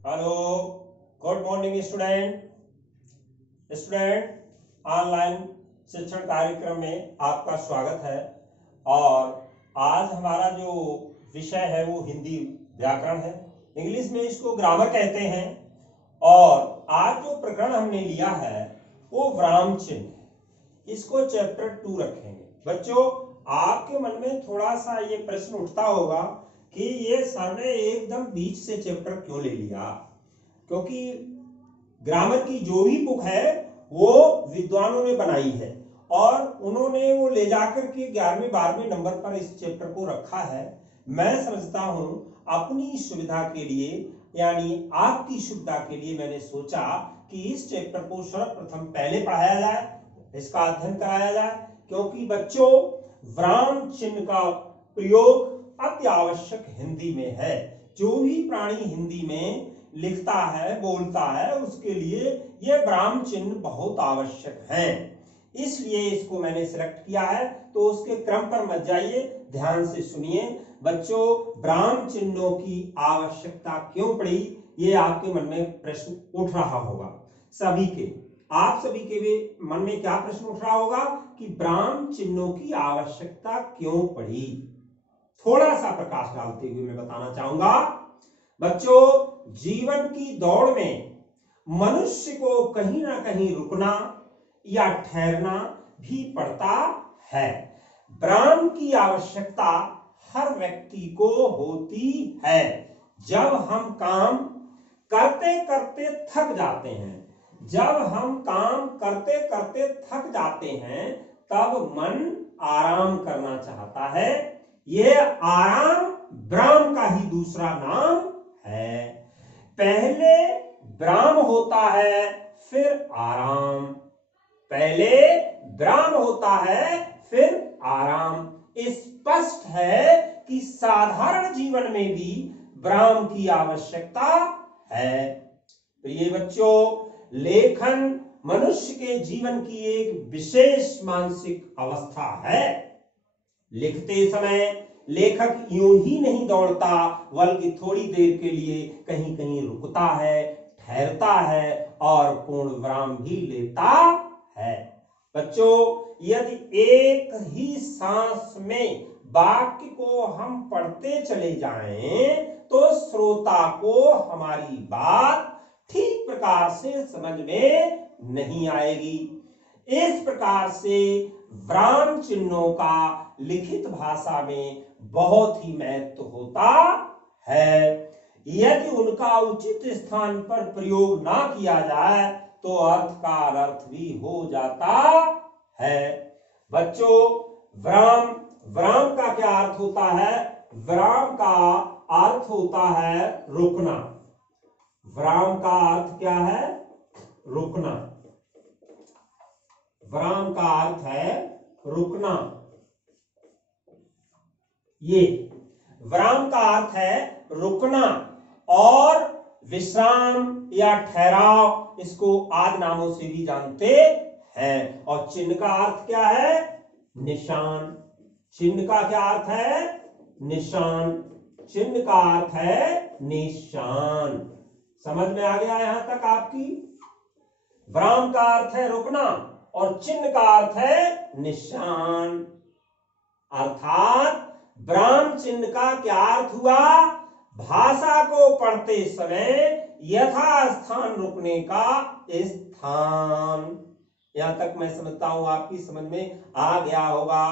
Hello, good morning student. Online शिक्षण कार्यक्रम में आपका स्वागत है। और आज हमारा जो विषय है वो हिंदी व्याकरण है। इंग्लिश में इसको ग्रामर कहते हैं। और आज जो प्रकरण हमने लिया है वो विराम चिन्ह है। इसको चैप्टर 2 रखेंगे। बच्चों, आपके मन में थोड़ा सा ये प्रश्न उठता होगा कि ये सर ने एकदम बीच से चैप्टर क्यों ले लिया, क्योंकि ग्रामर की जो भी बुक है वो विद्वानों ने बनाई है और उन्होंने वो ले जाकर के 11वें 12वें नंबर पर इस चैप्टर को रखा है। मैं समझता हूं अपनी सुविधा के लिए, यानी आपकी सुविधा के लिए मैंने सोचा कि इस चैप्टर को सर्वप्रथम पहले पढ़ाया जाए, इसका अध्ययन कराया जाए, क्योंकि बच्चों विराम चिन्ह का प्रयोग अति आवश्यक हिंदी में है। जो भी प्राणी हिंदी में लिखता है, बोलता है, उसके लिए ये विराम चिन्ह बहुत आवश्यक है। इसलिए इसको मैंने सिलेक्ट किया है। तो उसके क्रम पर मत जाइए, ध्यान से सुनिए। बच्चों, विराम चिन्हों की आवश्यकता क्यों पड़ी, ये आपके मन में प्रश्न उठ रहा होगा। सभी के, आप सभी के भी मन में क्या प्रश्न उठ रहा होगा कि विराम चिन्हों की आवश्यकता क्यों पड़ी। थोड़ा सा प्रकाश डालते हुए मैं बताना चाहूंगा। बच्चों, जीवन की दौड़ में मनुष्य को कहीं ना कहीं रुकना या ठहरना भी पड़ता है। विराम की आवश्यकता हर व्यक्ति को होती है। जब हम काम करते करते थक जाते हैं, तब मन आराम करना चाहता है। यह आराम विराम का ही दूसरा नाम है। पहले विराम होता है, फिर आराम। स्पष्ट है कि साधारण जीवन में भी विराम की आवश्यकता है। प्रिय बच्चों, लेखन मनुष्य के जीवन की एक विशेष मानसिक अवस्था है। लिखते समय लेखक यूं ही नहीं दौड़ता, बल्कि थोड़ी देर के लिए कहीं कहीं रुकता है, ठहरता है और पूर्ण विराम भी लेता है। बच्चों, यदि एक ही सांस में वाक्य को हम पढ़ते चले जाएं, तो श्रोता को हमारी बात ठीक प्रकार से समझ में नहीं आएगी। इस प्रकार से विराम चिन्हों का लिखित भाषा में बहुत ही महत्व होता है। यदि उनका उचित स्थान पर प्रयोग ना किया जाए तो अर्थ का अनर्थ भी हो जाता है। बच्चों, विराम का क्या अर्थ होता है? विराम का अर्थ होता है रुकना। विराम का अर्थ क्या है? रुकना। विराम का अर्थ है रुकना। ये विराम का अर्थ है रुकना और विश्राम या ठहराव, इसको आदि नामों से भी जानते हैं। और चिन्ह का अर्थ क्या है? निशान। चिन्ह का क्या अर्थ है? निशान। चिन्ह का अर्थ है निशान। समझ में आ गया यहां तक आपकी? विराम का अर्थ है रुकना और चिन्ह का अर्थ है निशान। अर्थात विराम चिन्ह का क्या अर्थ हुआ? भाषा को पढ़ते समय यथास्थान रुकने का स्थान। यहां तक मैं समझता हूं आपकी समझ में आ गया होगा।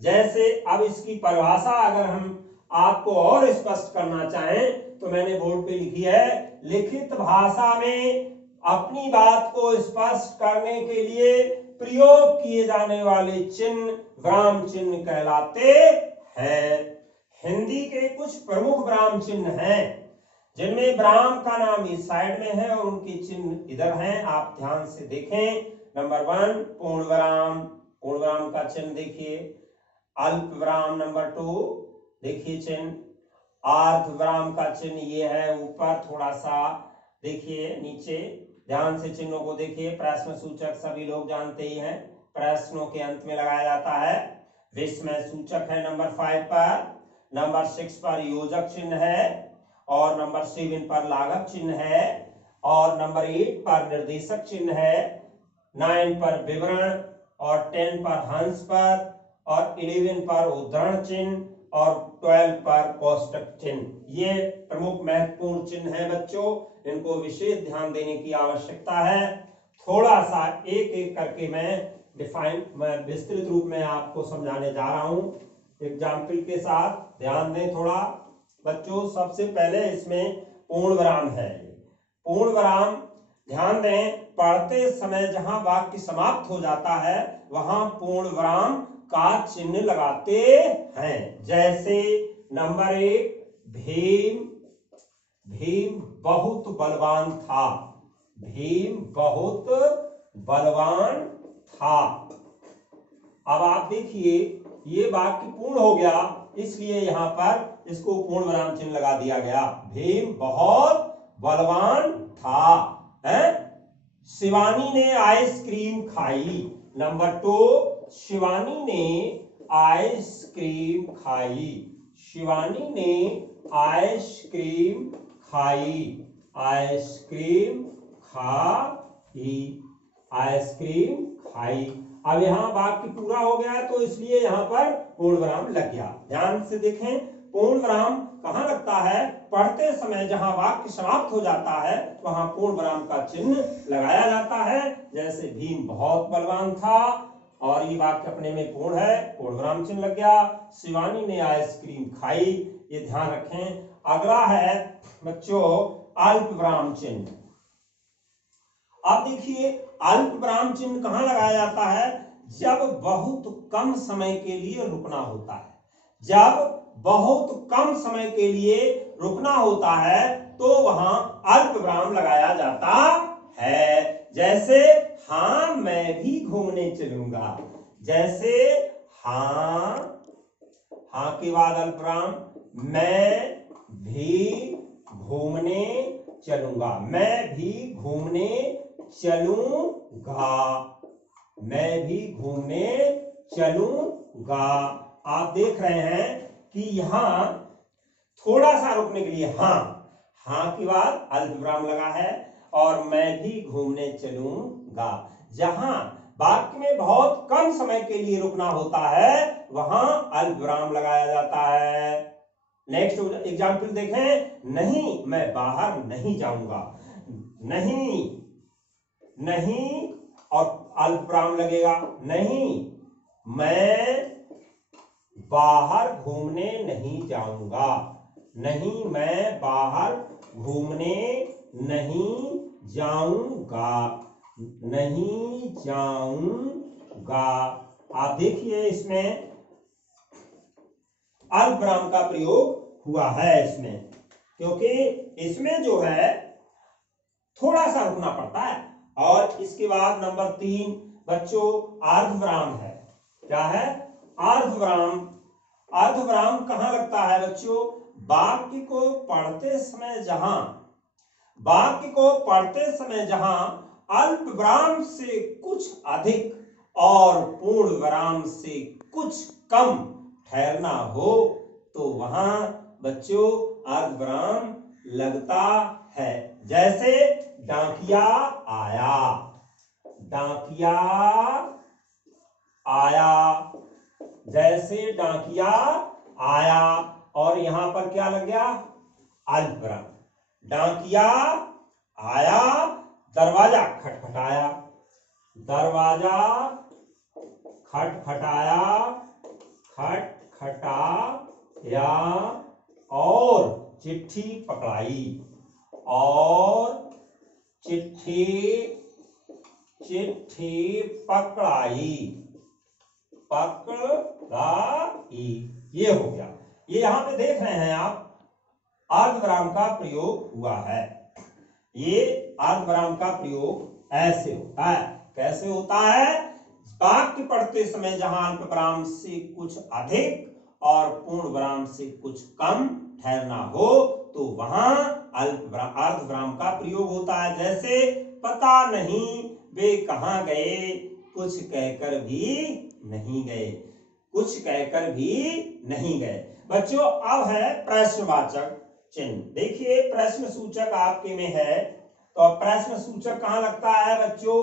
जैसे अब इसकी परिभाषा अगर हम आपको और स्पष्ट करना चाहें तो मैंने बोर्ड पे लिखी है, लिखित भाषा में अपनी बात को स्पष्ट करने के लिए प्रयोग किए जाने वाले चिन्ह विराम चिन्ह कहलाते हैं। हिंदी के कुछ प्रमुख विराम चिन्ह हैं, जिनमें विराम का नाम इस साइड में है और उनके चिन्ह इधर हैं। आप ध्यान से देखें। नंबर 1 पूर्ण विराम। पूर्ण विराम का चिन्ह देखिए। अल्प विराम नंबर 2 देखिए चिन्ह। अर्ध विराम का चिन्ह ये है ऊपर, थोड़ा सा देखिए नीचे, ध्यान से चिन्हों को देखिए। प्रश्न सूचक सभी लोग जानते ही हैं, प्रश्नों के अंत में लगाया जाता है। विस्मय सूचक है नंबर 5 पर। नंबर 6 पर योजक चिन्ह है और नंबर 7 पर लागत चिन्ह है, और नंबर 8 पर निर्देशक चिन्ह है, 9 पर विवरण, और 10 पर हंस पर, और 11 पर उद्धरण चिन्ह, और 12 पर कोष्टक चिन्ह। ये प्रमुख महत्वपूर्ण चिन्ह है बच्चों, इनको विशेष ध्यान देने की आवश्यकता है। थोड़ा सा एक एक करके मैं विस्तृत रूप में आपको समझाने जा रहा हूं एग्जाम्पल के साथ। ध्यान दें थोड़ा बच्चों। सबसे पहले इसमें पूर्ण विराम है। पूर्ण विराम ध्यान दें, पढ़ते समय जहां वाक्य समाप्त हो जाता है वहां पूर्ण विराम का चिन्ह लगाते हैं। जैसे नंबर 1, भीम बहुत बलवान था। भीम बहुत बलवान था। अब आप देखिए ये वाक्य पूर्ण हो गया, इसलिए यहां पर इसको पूर्ण विराम चिन्ह लगा दिया गया। भीम बहुत बलवान था। शिवानी ने आइसक्रीम खाई। नंबर 2, शिवानी ने आइसक्रीम खाई। शिवानी ने आइसक्रीम खाई। आइसक्रीम खाई। आइसक्रीम खाई। अब यहां वाक्य पूरा हो गया तो इसलिए यहां पर पूर्ण विराम लग गया। ध्यान से देखें, पूर्ण विराम कहां लगता है? पढ़ते समय जहां वाक्य समाप्त हो जाता है वहां पूर्ण विराम का चिन्ह लगाया जाता है। जैसे भीम बहुत बलवान था, और ये वाक्य अपने में पूर्ण है, पूर्ण विराम चिन्ह लग गया। शिवानी ने आइसक्रीम खाई, ये ध्यान रखें। अगला है बच्चों अल्प विराम चिन्ह। अब देखिए अल्प विराम चिन्ह कहां लगाया जाता है? जब बहुत कम समय के लिए रुकना होता है। जब बहुत कम समय के लिए रुकना होता है तो वहां अल्प विराम लगाया जाता है। जैसे हाँ मैं भी घूमने चलूंगा। जैसे हाँ के बाद अल्प विराम, मैं भी घूमने चलूंगा। मैं भी घूमने चलूंगा। मैं भी घूमने चलूंगा। आप देख रहे हैं कि यहां थोड़ा सा रुकने के लिए हाँ के बाद अल्प विराम लगा है, और मैं भी घूमने चलूंगा। जहां वाक्य में बहुत कम समय के लिए रुकना होता है वहां अल्प विराम लगाया जाता है। नेक्स्ट एग्जाम्पल देखें, नहीं मैं बाहर नहीं जाऊंगा। नहीं और अल्प विराम लगेगा। नहीं मैं बाहर घूमने नहीं जाऊंगा। नहीं मैं बाहर घूमने नहीं जाऊंगा। नहीं जाऊंगा। आप देखिए इसमें अल्प विराम का प्रयोग हुआ है इसमें, क्योंकि इसमें जो है थोड़ा सा रुकना पड़ता है। और इसके बाद नंबर 3 बच्चों अर्धविराम है। क्या है? अर्धविराम। अर्धविराम कहां लगता है बच्चों? वाक्य को पढ़ते समय जहां अल्प विराम से कुछ अधिक और पूर्ण विराम से कुछ कम ठहरना हो तो वहां बच्चों अर्धविराम लगता है। जैसे डाकिया आया। डाकिया आया। जैसे डाकिया आया, और यहां पर क्या लग गया? अल्प विराम। डाकिया आया, दरवाजा खटखटाया। दरवाजा खटखटाया। खटखटाया, और चिट्ठी पकड़ाई। और चिट्ठी पकड़ाई। पकड़ाई, ये हो गया। ये यहां पे देख रहे हैं आप, अर्धविराम का प्रयोग हुआ है। ये अर्धविराम का प्रयोग ऐसे होता है। कैसे होता है? वाक्य पढ़ते समय जहां अल्प विराम से कुछ अधिक और पूर्ण विराम से कुछ कम ठहरना हो तो वहां अर्धविराम का प्रयोग होता है। जैसे पता नहीं वे कहां गए, कुछ कहकर भी नहीं गए। कुछ कहकर भी नहीं गए। बच्चों अब है प्रश्नवाचक चिन्ह। देखिए प्रश्न सूचक आपके में है, तो अब प्रश्न सूचक कहाँ लगता है बच्चों,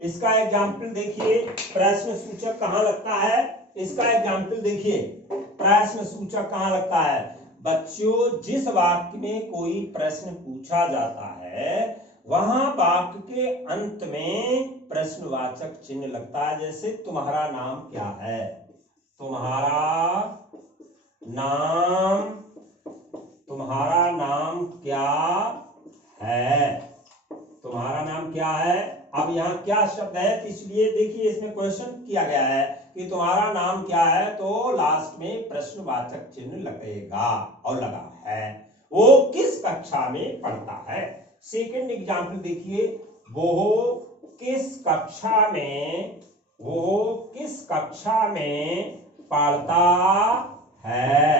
इसका एग्जाम्पल देखिए। प्रश्न सूचक कहाँ लगता है, इसका एग्जाम्पल देखिए। प्रश्न सूचक कहाँ लगता है बच्चों, जिस वाक्य में कोई प्रश्न पूछा जाता है वहां वाक्य के अंत में प्रश्नवाचक चिन्ह लगता है। जैसे तुम्हारा नाम क्या है, तुम्हारा नाम, तुम्हारा नाम क्या है, तुम्हारा नाम क्या है। अब यहाँ क्या शब्द है, इसलिए देखिए इसमें क्वेश्चन किया गया है कि तुम्हारा नाम क्या है, तो लास्ट में प्रश्नवाचक चिन्ह लगेगा और लगा है। वो किस कक्षा में पढ़ता है। सेकंड एग्जाम्पल देखिए, वो किस कक्षा में, वो किस कक्षा में पढ़ता है,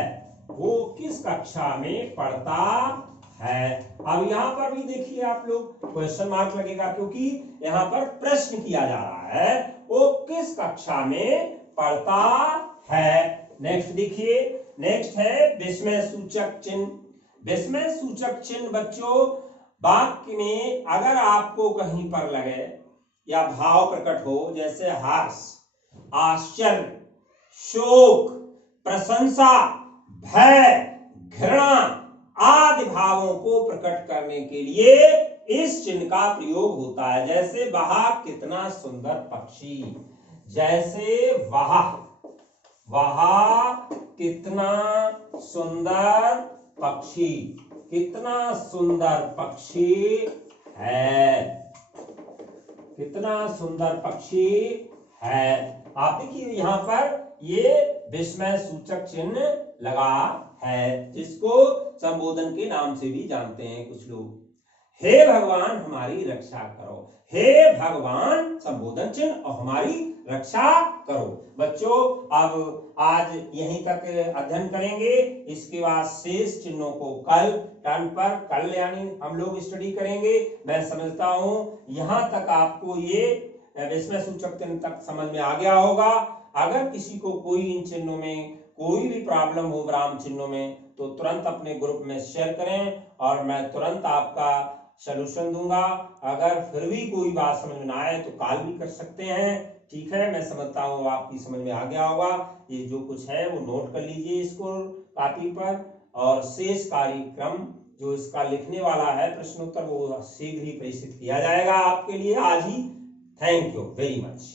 वो किस कक्षा में पढ़ता है। अब यहाँ पर भी देखिए आप लोग क्वेश्चन मार्क लगेगा, क्योंकि यहाँ पर प्रश्न किया जा रहा है, वो किस कक्षा में पढ़ता है। नेक्स्ट देखिए, नेक्स्ट है विस्मय सूचक चिन्ह। विस्मय सूचक चिन्ह बच्चों, वाक्य में अगर आपको कहीं पर लगे या भाव प्रकट हो, जैसे हर्ष, आश्चर्य, शोक, प्रशंसा, भय, घृणा आदि भावों को प्रकट करने के लिए इस चिन्ह का प्रयोग होता है। जैसे वह कितना सुंदर पक्षी, जैसे वह कितना सुंदर पक्षी, कितना सुंदर पक्षी है, कितना सुंदर पक्षी है। आप देखिए यहाँ पर ये विस्मय सूचक चिन्ह लगा है, जिसको संबोधन के नाम से भी जानते हैं कुछ लोग। हे भगवान हमारी रक्षा करो, हे भगवान संबोधन चिन्ह और हमारी रक्षा करो। बच्चों अब आज यहीं तक अध्ययन करेंगे, इसके बाद शेष चिन्हों को कल टर्न पर, कल यानी हम लोग स्टडी करेंगे। मैं समझता हूं यहां तक आपको ये विस्मय सूचक चिन्ह तक समझ में आ गया होगा। अगर किसी को कोई इन चिन्हों में कोई भी प्रॉब्लम हो विराम चिन्हों में, तो तुरंत अपने ग्रुप में शेयर करें और मैं तुरंत आपका सलूशन दूंगा। अगर फिर भी कोई बात समझ में ना आए तो कॉल भी कर सकते हैं। ठीक है, मैं समझता हूँ आपकी समझ में आ गया होगा। ये जो कुछ है वो नोट कर लीजिए इसको कॉपी पर, और शेष कार्यक्रम जो इसका लिखने वाला है प्रश्नोत्तर, वो शीघ्र ही प्रेषित किया जाएगा आपके लिए आज ही। Thank you very much.